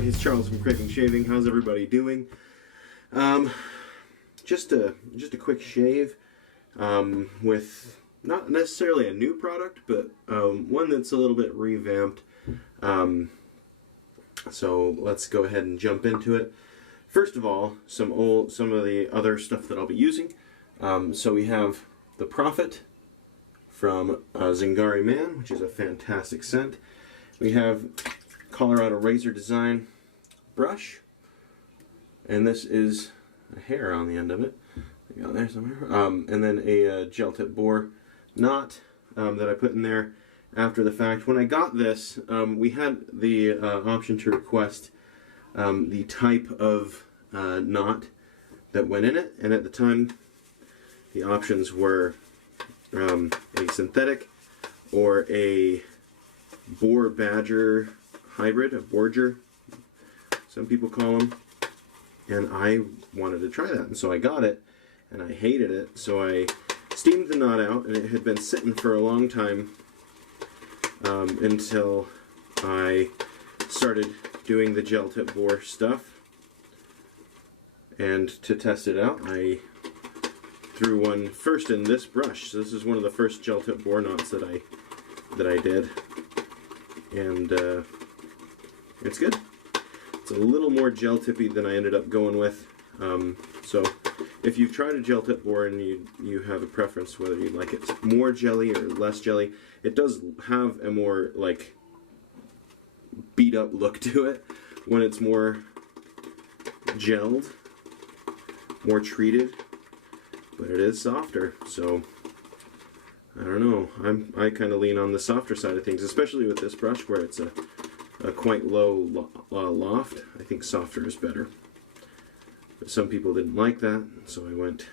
everyone, it's Charles from Craving Shaving. How's everybody doing? Just a quick shave with not necessarily a new product, but one that's a little bit revamped. So let's go ahead and jump into it. First of all, some of the other stuff that I'll be using. So we have the Prophet from Zingari Man, which is a fantastic scent. We have Colorado Razor Design brush, and this is a hair on the end of it. Got there somewhere. And then a gel tip bore knot that I put in there after the fact. When I got this, we had the option to request the type of knot that went in it, and at the time the options were a synthetic or a boar badger hybrid, a borger, some people call them, and I wanted to try that, and so I got it, and I hated it, so I steamed the knot out, and it had been sitting for a long time until I started doing the gel tip bore stuff. And to test it out, I threw one first in this brush. So this is one of the first gel tip bore knots that I did, and it's good. It's a little more gel tippy than I ended up going with. So if you've tried a gel tip bore and you have a preference whether you like it more jelly or less jelly, it does have a more like beat up look to it when it's more gelled, more treated, but it is softer. So I don't know, I kind of lean on the softer side of things, especially with this brush where it's a quite low loft. I think softer is better. But some people didn't like that, so I went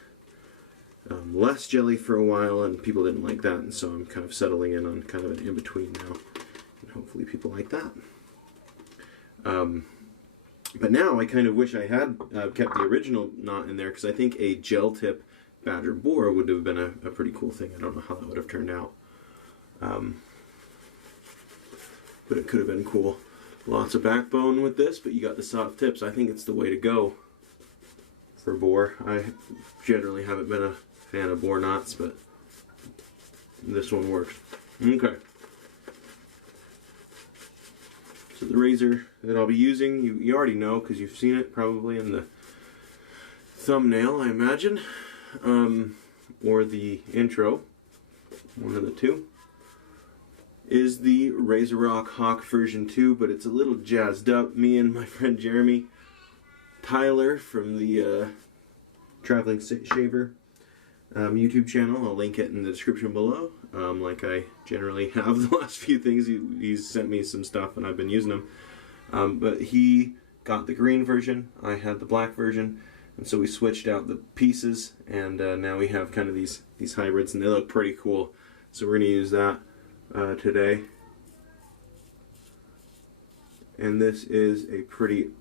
less jelly for a while, and people didn't like that, and so I'm kind of settling in on kind of an in-between now, and hopefully people like that. But now I kind of wish I had kept the original knot in there, because I think a gel tip badger bore would have been a pretty cool thing. I don't know how that would have turned out, but it could have been cool. Lots of backbone with this, but you got the soft tips. I think it's the way to go for bore. I generally haven't been a fan of bore knots, but this one works. Okay. So the razor that I'll be using, you already know because you've seen it probably in the thumbnail, I imagine, or the intro, one of the two, is the RazoRock Hawk version 2, but it's a little jazzed up. Me and my friend Jeremy Tyler from the Traveling Shaver YouTube channel, I'll link it in the description below, like I generally have the last few things. He's sent me some stuff and I've been using them, but he got the green version, I had the black version, and so we switched out the pieces, and now we have kind of these hybrids, and they look pretty cool, so we're going to use that today. And this is a pretty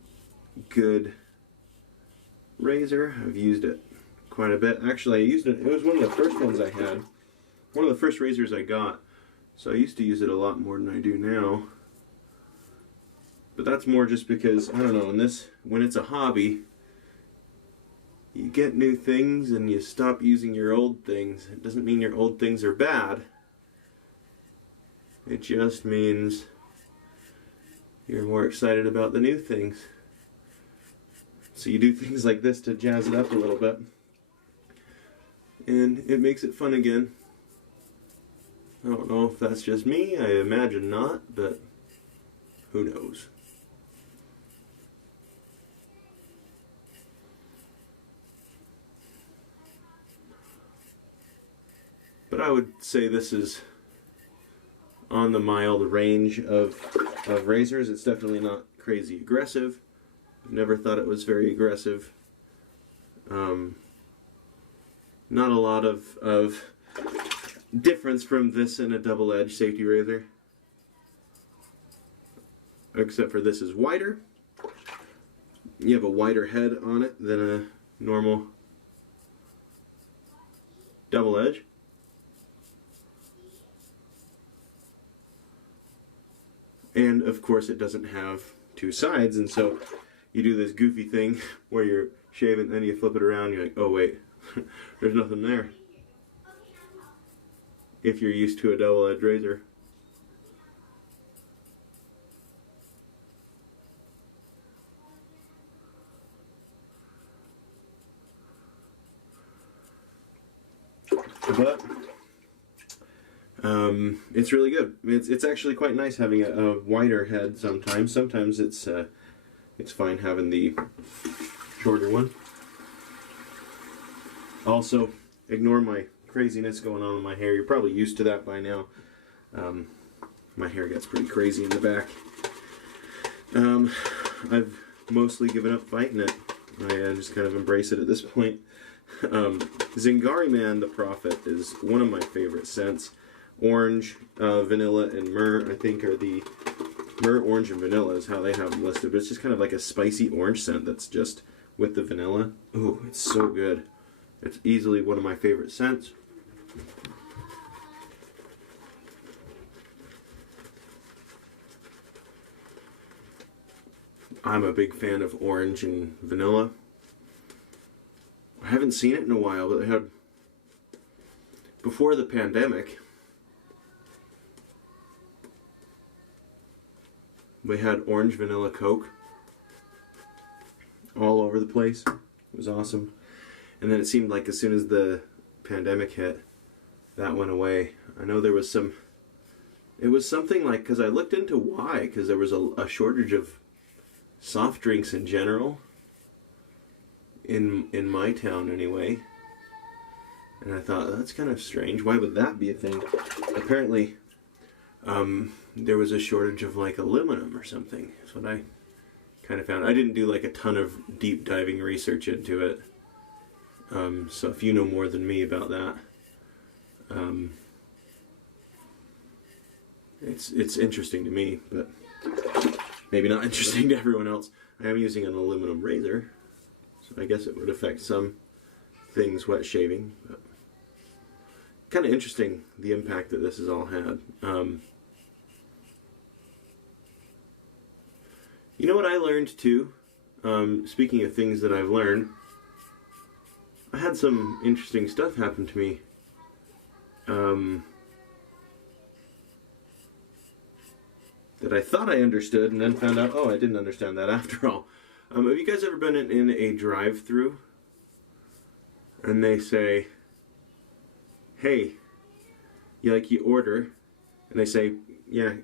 good razor. I've used it quite a bit. Actually, I used it, it was one of the first ones I had. One of the first razors I got. So I used to use it a lot more than I do now. But that's more just because, I don't know, when it's a hobby, you get new things and you stop using your old things. It doesn't mean your old things are bad. It just means you're more excited about the new things. So you do things like this to jazz it up a little bit, and it makes it fun again. I don't know if that's just me, I imagine not, but who knows. But I would say this is on the mild range of razors. It's definitely not crazy aggressive. I've never thought it was very aggressive. Not a lot of difference from this and a double-edged safety razor, except for this is wider. You have a wider head on it than a normal double edge. And of course it doesn't have two sides, and so you do this goofy thing where you're shaving, then you flip it around, you're like, oh wait, there's nothing there. If you're used to a double-edged razor. But it's really good. It's actually quite nice having a wider head sometimes. Sometimes it's fine having the shorter one. Also, ignore my craziness going on with my hair. You're probably used to that by now. My hair gets pretty crazy in the back. I've mostly given up fighting it. I just kind of embrace it at this point. Zingari Man, the Prophet, is one of my favorite scents. Orange, vanilla, and myrrh, I think, are the... Myrrh, orange, and vanilla is how they have them listed. But it's just kind of like a spicy orange scent that's just with the vanilla. Ooh, it's so good. It's easily one of my favorite scents. I'm a big fan of orange and vanilla. I haven't seen it in a while, but they had, before the pandemic, we had orange vanilla Coke all over the place. It was awesome. And then it seemed like as soon as the pandemic hit, that went away. I know there was some, it was something like, because I looked into why, because there was a shortage of soft drinks in general. In my town anyway, and I thought, that's kind of strange. Why would that be a thing? Apparently there was a shortage of like aluminum or something. That's what I kind of found. I didn't do like a ton of deep diving research into it, so if you know more than me about that, it's interesting to me, but maybe not interesting to everyone else. I am using an aluminum razor, so I guess it would affect some things wet shaving, but kind of interesting the impact that this has all had. You know what I learned too? Speaking of things that I've learned, I had some interesting stuff happen to me. That I thought I understood and then found out, oh, I didn't understand that after all. Have you guys ever been in a drive-thru and they say, hey, you order, and they say, yeah,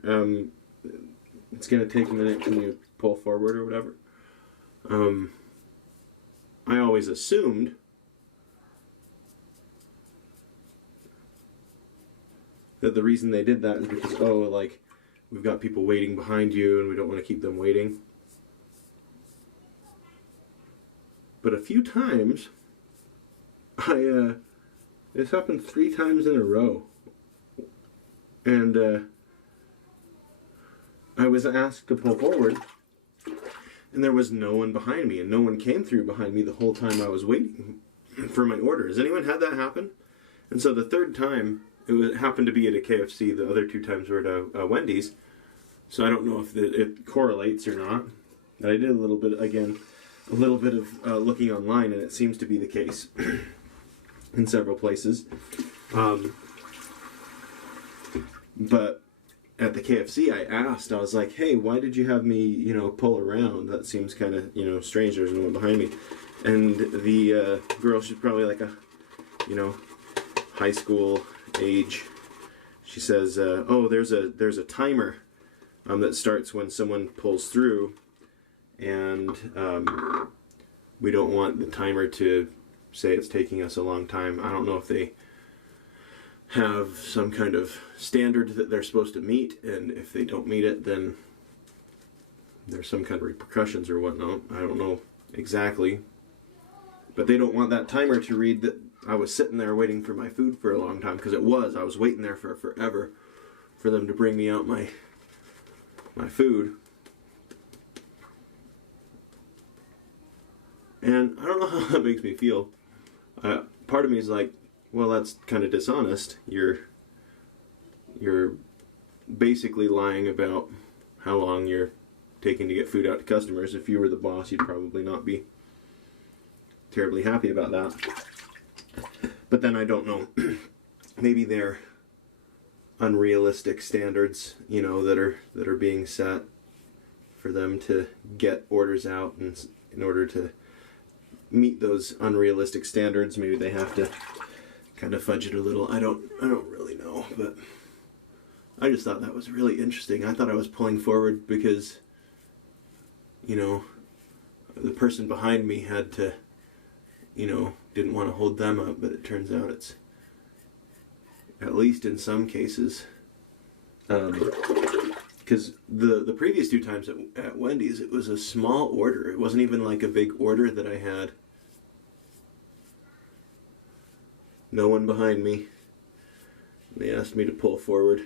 it's gonna take a minute, can you pull forward or whatever? I always assumed that the reason they did that is because, oh, like, we've got people waiting behind you and we don't want to keep them waiting. But a few times, this happened 3 times in a row. And I was asked to pull forward, and there was no one behind me, and no one came through behind me the whole time I was waiting for my order. Has anyone had that happen? And so the third time, it happened to be at a KFC. The other 2 times were at a Wendy's. So I don't know if it correlates or not. I did a little bit of looking online, and it seems to be the case in several places. But at the KFC, I was like, hey, why did you have me, pull around? That seems kind of, strange. There's no one behind me. And the girl, she's probably like a, high school age. She says, oh, there's a timer that starts when someone pulls through, and we don't want the timer to say it's taking us a long time. I don't know if they have some kind of standard that they're supposed to meet, and if they don't meet it, then there's some kind of repercussions or whatnot. I don't know exactly, but they don't want that timer to read that I was sitting there waiting for my food for a long time, because I was waiting there for forever for them to bring me out my food. And I don't know how that makes me feel. Part of me is like, well, that's kind of dishonest. You're basically lying about how long your taking to get food out to customers. If you were the boss, you'd probably not be terribly happy about that. But then I don't know. Maybe they're unrealistic standards, you know, that are being set for them to get orders out, and in order to meet those unrealistic standards, maybe they have to kind of fudge it a little. I don't really know, but I just thought that was really interesting. I thought I was pulling forward because, you know, the person behind me had to, you know, didn't want to hold them up, but it turns out it's, at least in some cases, because the previous 2 times at Wendy's, it was a small order. It wasn't even like a big order that I had. No one behind me. They asked me to pull forward.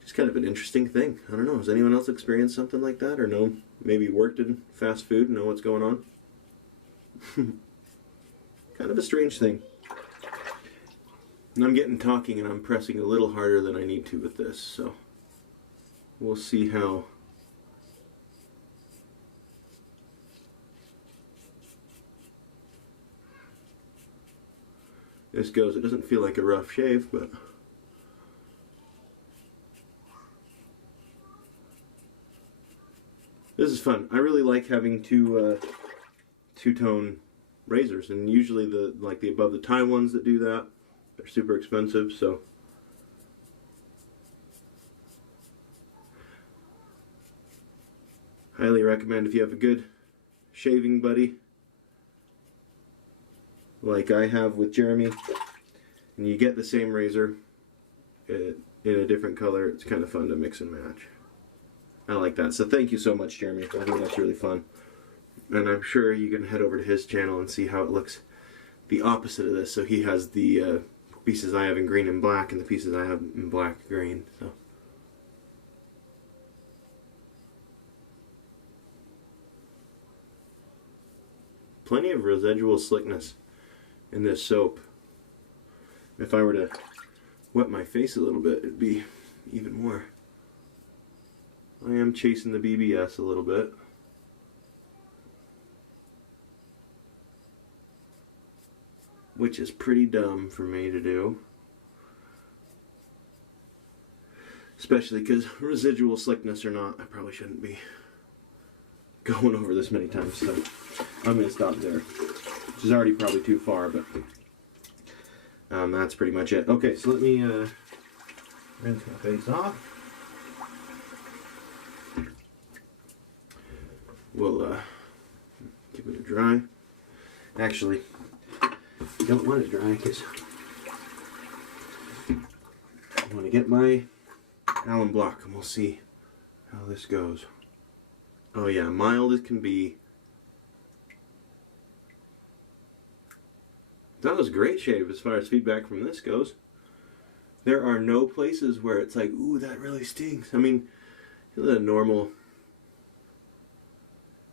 Just kind of an interesting thing. I don't know. Has anyone else experienced something like that, or know, maybe worked in fast food and know what's going on? Kind of a strange thing. And I'm getting talking and I'm pressing a little harder than I need to with this, so we'll see how this goes. It doesn't feel like a rough shave, but this is fun. I really like having two-tone razors, and usually the above the tie ones that do that, they're super expensive, so highly recommend if you have a good shaving buddy like I have with Jeremy, and you get the same razor in a different color. It's kind of fun to mix and match. I like that. So thank you so much, Jeremy. I think that's really fun. And I'm sure you can head over to his channel and see how it looks the opposite of this. So he has the pieces I have in green and black, and the pieces I have in black and green. So plenty of residual slickness in this soap. If I were to wet my face a little bit, it'd be even more. I am chasing the BBS a little bit. Which is pretty dumb for me to do. Especially because residual slickness or not, I probably shouldn't be going over this many times, so I'm going to stop there. Which is already probably too far, but that's pretty much it. Okay, so let me rinse my face off. We'll give it a dry. Actually, I don't want it dry because I want to get my Allen block and we'll see how this goes. Oh yeah, mild as can be. That was a great shave as far as feedback from this goes. There are no places where it's like, ooh, that really stings. I mean, the normal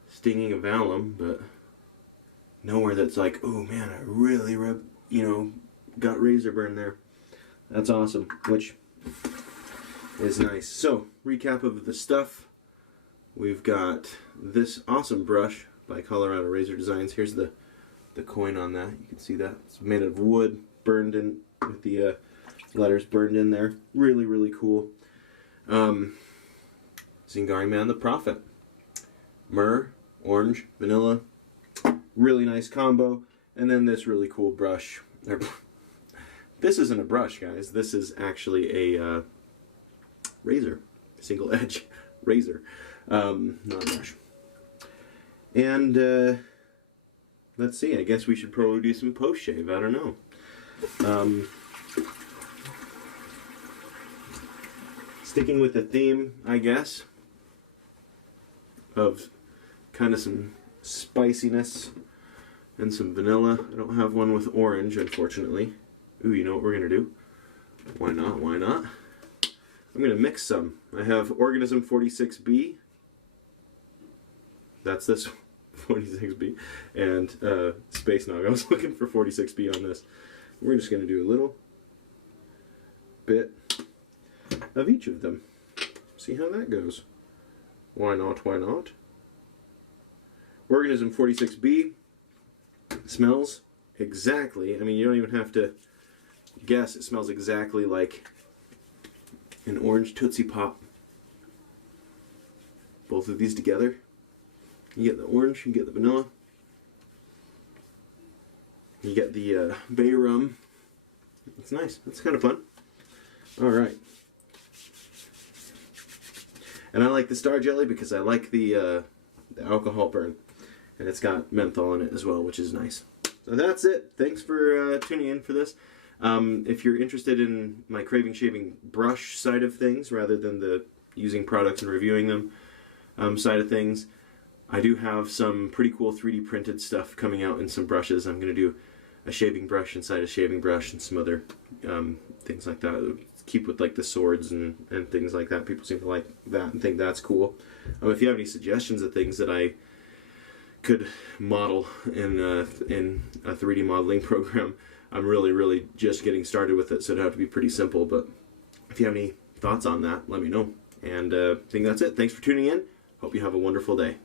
stinging of alum, but nowhere that's like, oh man, I really got razor burn there. That's awesome, which is nice. So, recap of the stuff. We've got this awesome brush by Colorado Razor Designs. Here's the coin on that. You can see that. It's made of wood, burned in, with the letters burned in there. Really, really cool. Zingari Man, the Prophet. Myrrh, orange, vanilla. Really nice combo. And then this really cool brush. This isn't a brush, guys. This is actually a razor. Single edge razor. Not a brush. And let's see. I guess we should probably do some post shave. I don't know. Sticking with the theme, I guess, of kind of some spiciness and some vanilla. I don't have one with orange, unfortunately. Ooh, you know what we're going to do? Why not? Why not? I'm going to mix some. I have Organism 46B. That's this 46B. And Space Nog. I was looking for 46B on this. We're just going to do a little bit of each of them. See how that goes. Why not? Why not? Organism 46B smells exactly, I mean, you don't even have to guess, it smells exactly like an orange Tootsie Pop. Both of these together. You get the orange, you get the vanilla. You get the bay rum. It's nice. It's kind of fun. Alright. And I like the Star Jelly because I like the alcohol burn. And it's got menthol in it as well, which is nice. So that's it. Thanks for tuning in for this. If you're interested in my craving shaving brush side of things, rather than the using products and reviewing them side of things, I do have some pretty cool 3D printed stuff coming out in some brushes. I'm going to do a shaving brush inside a shaving brush and some other things like that. Keep with like the swords and things like that. People seem to like that and think that's cool. If you have any suggestions of things that I could model in a 3D modeling program, I'm really just getting started with it, so it'd have to be pretty simple. But if you have any thoughts on that, let me know. And I think that's it. Thanks for tuning in. Hope you have a wonderful day.